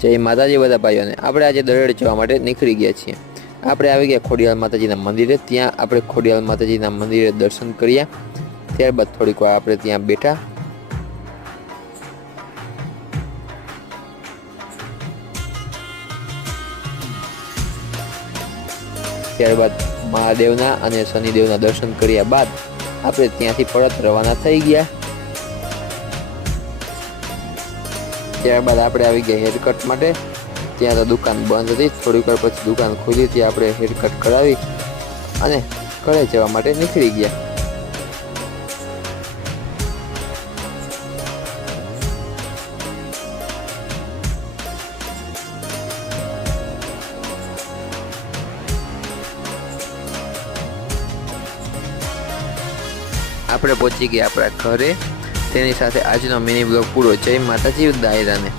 જય માતાજી બધા ભાઈઓને। આપણે આજે દરેડ જવા માટે નીકળી ગયા છીએ। આપણે આવી ગયા ખોડિયાર માતાજીના મંદિરે। ત્યાં આપણે ખોડિયાર માતાજીના મંદિરે દર્શન કર્યા। ત્યારબાદ થોડીક વાર આપણે ત્યાં બેઠા। ત્યારબાદ મહાદેવના અને શનિદેવના દર્શન કર્યા બાદ આપણે ત્યાંથી પરત રવાના થઈ ગયા। ત્યારબાદ આપણે આવી ગયા હેરકટ માટે। ત્યાં તો દુકાન બંધ હતી, થોડીક વાર પછી દુકાન ખુલી, ત્યાં આપણે હેરકટ કરાવી અને ઘરે જવા માટે નીકળી ગયા। આપણે પહોંચી ગયા આપણા ઘરે। તેની સાથે આજનો મિની બ્લોગ પૂરો। જય માતાજી દાયરાને।